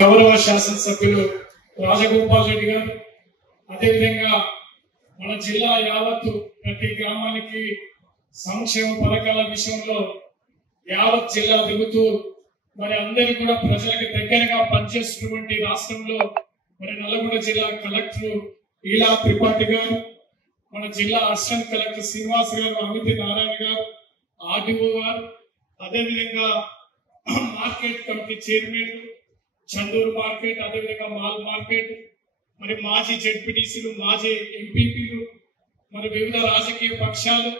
గౌరవ శాసనసభ్యులు రాజగోపాల్ రెడ్డి గారు, అదేవిధంగా మన జిల్లా యావత్తు ప్రతి గ్రామానికి సంక్షేమ పథకాల విషయంలో యావత్ జిల్లా తిరుగుతూ మరి అందరూ కూడా ప్రజలకు దగ్గరగా పనిచేస్తున్నటువంటి రాష్ట్రంలో మరి నల్గొండ జిల్లా కలెక్టర్ ఈలా త్రిపాఠి గారు, మన జిల్లా అసిస్టెంట్ కలెక్టర్ శ్రీనివాస్ గారు, అమితి నారాయణ గారు, ఆర్డీఓ గారు, అదేవిధంగా market committee chairman, Chanduru market, అదేవిధంగా మాల్ మార్కెట్, మరి మాజీ జెడ్పీటీసీలు, మాజీ ఎంపీపీలు, మరి వివిధ రాజకీయ పక్షాలు,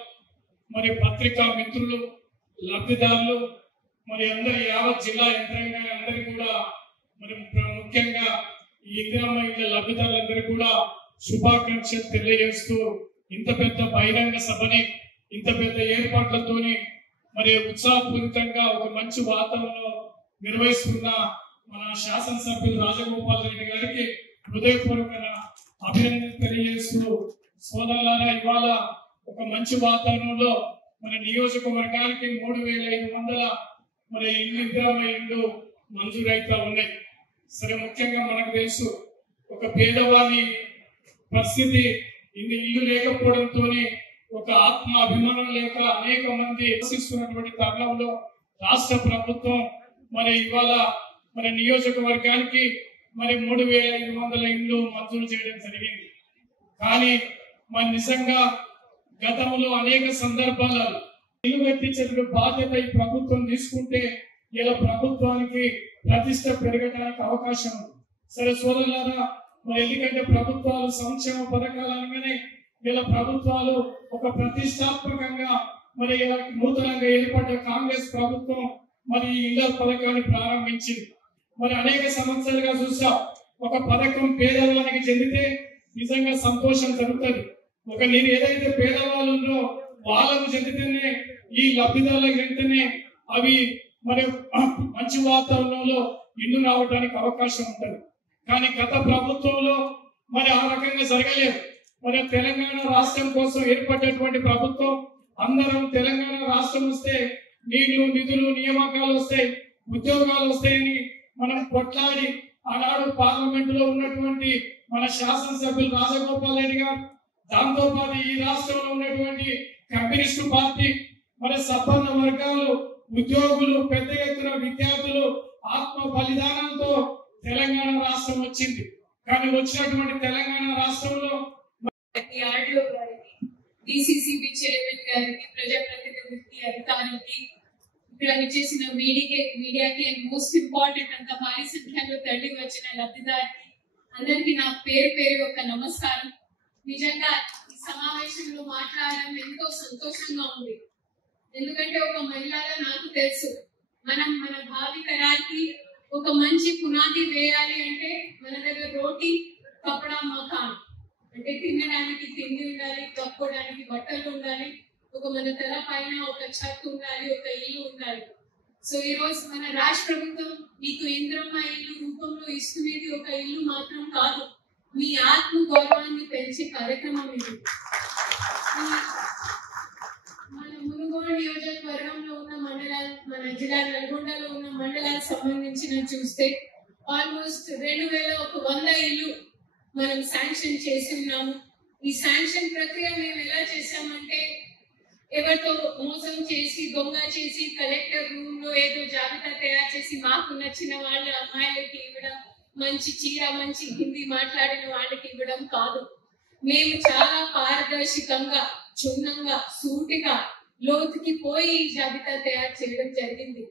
మరి పత్రికా మిత్రులు, లబ్ధిదారులు, మరి అందరి యావత్ జిల్లా యంత్రాంగాన్ని అందరికీ కూడా మరి ముఖ్యంగా ఈ ఇందిరమ్మ ఇళ్ల లబ్ధిదారులందరూ కూడా శుభాకాంక్షలు తెలియజేస్తూ ఇంత పెద్ద బహిరంగ సభని ఇంత పెద్ద ఏర్పాట్లతోని మరి ఉత్సాహపూరితంగా ఒక మంచి వాతావరణంలో నిర్వహిస్తున్న మన శాసనసభ్యులు రాజగోపాల్ రెడ్డి గారికి హృదయపూర్వక అభినందనలు తెలియజేస్తూ, సోదరులారా, ఇవాళ ఒక మంచి వాతావరణంలో మన నియోజకవర్గానికి 3500 మరి ఇందిరమ్మ ఇల్లు మంజూరైతా ఉన్నాయి. సరే, ముఖ్యంగా మనకు తెలుసు ఒక పేదవాని పరిస్థితి ఇల్లు లేకపోవడంతో ఒక ఆత్మ అభిమానం లేక అనేక మంది నివసిస్తున్నటువంటి తరుణంలో రాష్ట్ర ప్రభుత్వం మరి ఇవాళ మరి నియోజకవర్గానికి మరి 3500 ఇల్లు మంజూరు చేయడం జరిగింది. కానీ మరి నిజంగా గతంలో అనేక సందర్భాలలో ఇల్లు కట్టించే బాధ్యత ఈ ప్రభుత్వం తీసుకుంటే ఇలా ప్రభుత్వానికి ప్రతిష్ట పెరగడానికి అవకాశం ఉంది. సరే సోదరులారా, మరి ఎందుకంటే ప్రభుత్వాలు సంక్షేమ పథకాలు అనగానే ఇలా ప్రభుత్వాలు ఒక ప్రతిష్టాత్మకంగా మరి ఇలా నూతనంగా ఏర్పడ్డ కాంగ్రెస్ ప్రభుత్వం మరి ఇళ్ల పథకాన్ని ప్రారంభించింది. మరి అనేక సంవత్సరాలుగా చూసాం, ఒక పథకం పేదవానికి చెందితే నిజంగా సంతోషం జరుగుతుంది. ఒక నేను ఏదైతే పేదవాళ్ళు ఉందో వాళ్ళకు చెందితేనే ఈ లబ్ధిదారులకు చెందితేనే అవి మరి మంచి వాతావరణంలో ఇల్లు రావడానికి అవకాశం ఉంటుంది. కానీ గత ప్రభుత్వంలో మరి ఆ రకంగా జరగలేదు. మరి తెలంగాణ రాష్ట్రం కోసం ఏర్పడినటువంటి ప్రభుత్వం అందరం తెలంగాణ రాష్ట్రం వస్తే నీళ్లు, నిధులు, నియామకాలు వస్తాయి, ఉద్యోగాలు వస్తాయని మనం కొట్లాడి ఆనాడు పార్లమెంట్ లో ఉన్నటువంటి మన శాసనసభ్యులు రాజగోపాల్ రెడ్డి గారు, దాంతో పాటు ఈ రాష్ట్రంలో ఉన్నటువంటి కమ్యూనిస్టు పార్టీ, మరి సపన్న వర్గాలు, ఉద్యోగులు, పెద్ద ఎత్తున విద్యార్థులు ఆత్మ బలిదానంతో తెలంగాణ రాష్ట్రం వచ్చింది. కానీ వచ్చినటువంటి తెలంగాణ రాష్ట్రంలో ఆర్డీఓ గారికి, డిసిసిబి చైర్మన్ గారికి, ప్రజాప్రతినిధులకి, అధికారులకి, ఇక్కడ చేసిన మీడియాకి మోస్ట్ ఇంపార్టెంట్ అంత భారీ సంఖ్యలో తరలి వచ్చిన లబ్ధిదారికి అందరికి నా పేరు పేరు ఒక నమస్కారం. నిజంగా ఈ సమావేశంలో మాట్లాడడం ఎంతో సంతోషంగా ఉంది. ఎందుకంటే ఒక మహిళగా నాకు తెలుసు, మనం మన భావి తరానికి ఒక మంచి పునాది వేయాలి అంటే మన దగ్గర రోటీ, కపడా, మకాన్ అంటే తినడానికి తిండి ఉండాలి, కప్పుకోవడానికి బట్టలు ఉండాలి, ఒక మన తల పైన ఒక ఛత్ ఉండాలి, ఒక ఇల్లు ఉండాలి. సో ఈ రోజు మన రాష్ట్ర ప్రభుత్వం మీకు ఇందిరమ్మ ఇల్లు రూపంలో ఇస్తున్నది ఒక ఇల్లు మాత్రం కాదు, మీ ఆత్మ గౌరవాన్ని పెంచే కార్యక్రమం ఇది. మన మునుగోడు నియోజకవర్గంలో ఉన్న మండలాలు, మన జిల్లా నల్గొండలో ఉన్న మండలాలకు సంబంధించిన చూస్తే ఆల్మోస్ట్ 2100 ఇల్లు మనం శాంక్షన్ చేసి ఉన్నాము. ఈ శాంక్షన్ ప్రక్రియ మేము ఎలా చేసామంటే ఎవరితో మోసం చేసి, దొంగ చేసి, కలెక్టర్ రూమ్ లో ఏదో జాబితా తయారు చేసి మాకు నచ్చిన వాళ్ళ అమ్మాయిలకి ఇవ్వడం, మంచి చీర, మంచి హిందీ మాట్లాడిన వాళ్ళకి ఇవ్వడం కాదు. మేము చాలా పారదర్శకంగా, క్షుణ్ణంగా, సూటిగా, లోతుకి పోయి జాబితా తయారు చేయడం జరిగింది.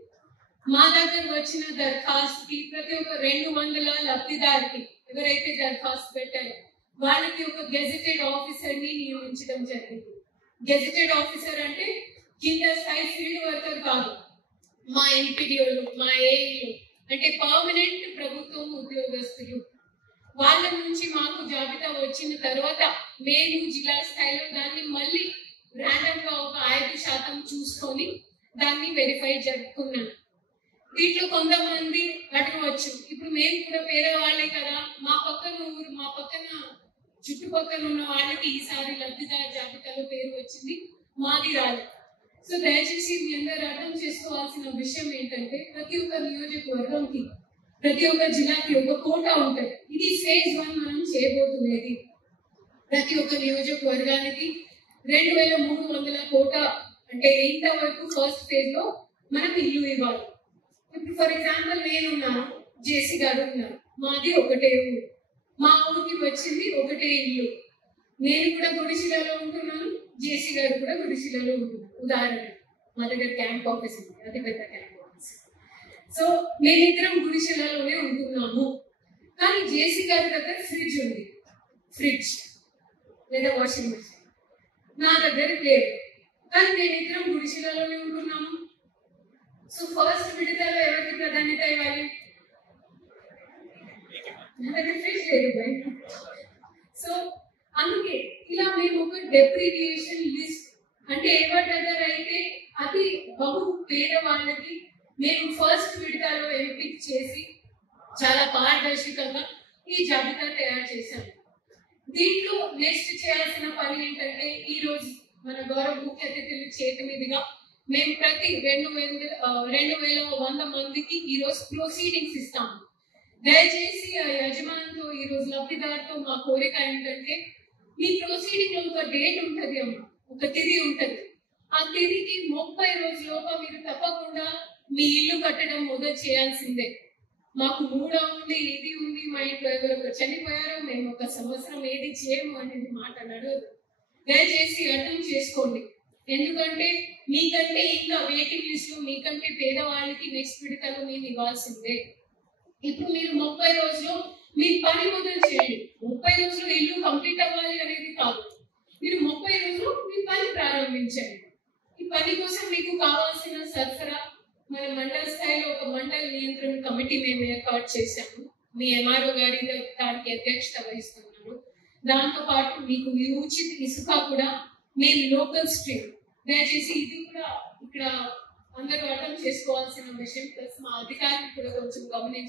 మా దగ్గర వచ్చిన దరఖాస్తుకి ప్రతి ఒక్క 200 లబ్ధిదారికి ఎవరైతే దరఖాస్తు పెట్టారో వాళ్ళకి ఒక గెజెటెడ్ ఆఫీసర్ ని నియమించడం జరిగింది. గెజెటెడ్ ఆఫీసర్ అంటే కింద స్థాయి ఫీల్డ్ వర్కర్ కాదు, మా ఎంపీడీఓలు, మా ఏఈలు అంటే పర్మనెంట్ ప్రభుత్వం ఉద్యోగస్తులు. వాళ్ళ నుంచి మాకు జాబితా వచ్చిన తర్వాత మేము జిల్లా స్థాయిలో దాన్ని మళ్ళీ ర్యాండమ్ గా ఒక 5% చూసుకొని దాన్ని వెరిఫై జరుపుకున్నాం. దీంట్లో కొంతమంది అడగవచ్చు, ఇప్పుడు మేము కూడా పేదవాళ్ళే కదా, మా పక్కన ఊరు, మా పక్కన చుట్టుపక్కల ఉన్న వాళ్ళకి ఈసారి లబ్ధిదారు జాబితాలో పేరు వచ్చింది, మాది రాలేదు. సో దయచేసి మీ అందరూ అర్థం చేసుకోవాల్సిన విషయం ఏంటంటే ప్రతి ఒక్క నియోజకవర్గంకి ప్రతి ఒక్క జిల్లాకి ఒక కోటా ఉంటుంది. ఇది ఫేజ్ 1 మనం చేయబోతున్నది. ప్రతి ఒక్క నియోజకవర్గానికి 2300 కోటా, అంటే ఇంతవరకు ఫస్ట్ ఫేజ్ లో మనం ఇల్లు ఇవ్వాలి. ఇప్పుడు ఫర్ ఎగ్జాంపుల్ నేనున్నాను, జేసీ గారు ఉన్నారు, మాది ఒకటే ఊరు, మా ఊరికి వచ్చింది ఒకటే ఇల్లు. నేను కూడా గుడిశిలలో ఉంటున్నాను, జేసీ గారు కూడా గుడిశిలలో ఉంటున్నారు. ఉదాహరణ, మా దగ్గర క్యాంప్ ఆఫీస్ ఉంది, అతి పెద్ద క్యాంప్ ఆఫీస్. సో మేమిద్దరం గుడిశిలలోనే ఉంటున్నాము. కానీ జేసీ గారి దగ్గర ఫ్రిడ్జ్ ఉంది, ఫ్రిడ్జ్ లేదా వాషింగ్ మెషిన్. నా దగ్గర లేదు, కానీ మేమిద్దరం గుడిశిలలోనే ఉంటున్నాము. సో ఫస్ట్ విడతలో ఎవరికి ప్రాధాన్యత ఇవ్వాలి? నా దగ్గర ఫ్రిడ్జ్ లేదు బయట. సో అందుకే ఇలా మేము ఒక డెప్రివియేషన్ లిస్ట్, అంటే ఎవరి దగ్గర అయితే అది బహు పేద వాళ్ళకి మేము ఫస్ట్ విడతలో ఎంపిక చేసి చాలా పారదర్శకంగా ఈ జాబితా తయారు చేశాము. దీంట్లో నెక్స్ట్ చేయాల్సిన పని ఏంటంటే, ఈ రోజు మన గౌరవ ముఖ్య అతిథుల చేతి మీదుగా మేము ప్రతి 2100 మందికి ఈ రోజు ప్రొసీడింగ్స్ ఇస్తాము. దయచేసి ఆ యజమానితో, ఈ రోజు లబ్ధిదారుతో మా కోరిక ఏంటంటే, మీ ప్రొసీడింగ్ లో ఒక డేట్ ఉంటది అమ్మ, ఒక తిథి ఉంటది. ఆ తిథికి 30 రోజుల్లోగా మీరు తప్పకుండా మీ ఇల్లు కట్టడం మొదలు చేయాల్సిందే. మాకు మూడో ఉంది, ఇది ఉంది, మా ఇంట్లో ఎవరొకరు చనిపోయారో మేము ఒక సంవత్సరం ఏది చేయము అనేది మాట నడవదు. దయచేసి అర్థం చేసుకోండి. ఎందుకంటే మీకంటే ఇంకా వెయిటింగ్ లిస్ట్ లో మీకంటే పేదవాళ్ళకి నెక్స్ట్ విడతలో మేము ఇవ్వాల్సిందే. ఇప్పుడు మీరు 30 రోజులు మీ పని మొదలు చేయండి. 30 రోజులు ఇల్లు కంప్లీట్ అవ్వాలి అనేది కాదు, మీరు 30 రోజులు మీ పని ప్రారంభించండి. ఈ పని కోసం మీకు కావాల్సిన సరఫరా మన మండల స్థాయిలో ఒక మండల నియంత్రణ కమిటీ మేము ఏర్పాటు చేశాము. మీ ఎంఆర్ఓ గారి దానికి అధ్యక్షత వహిస్తున్నారు. దాంతో పాటు మీకు ఉచిత ఇసుక కూడా మేము లోకల్ స్ట్రీమ్. దయచేసి ఇది కూడా ఇక్కడ అందరూ అర్థం చేసుకోవాల్సిన విషయం. ప్లస్ మా అధికారులు కూడా కొంచెం గమనించి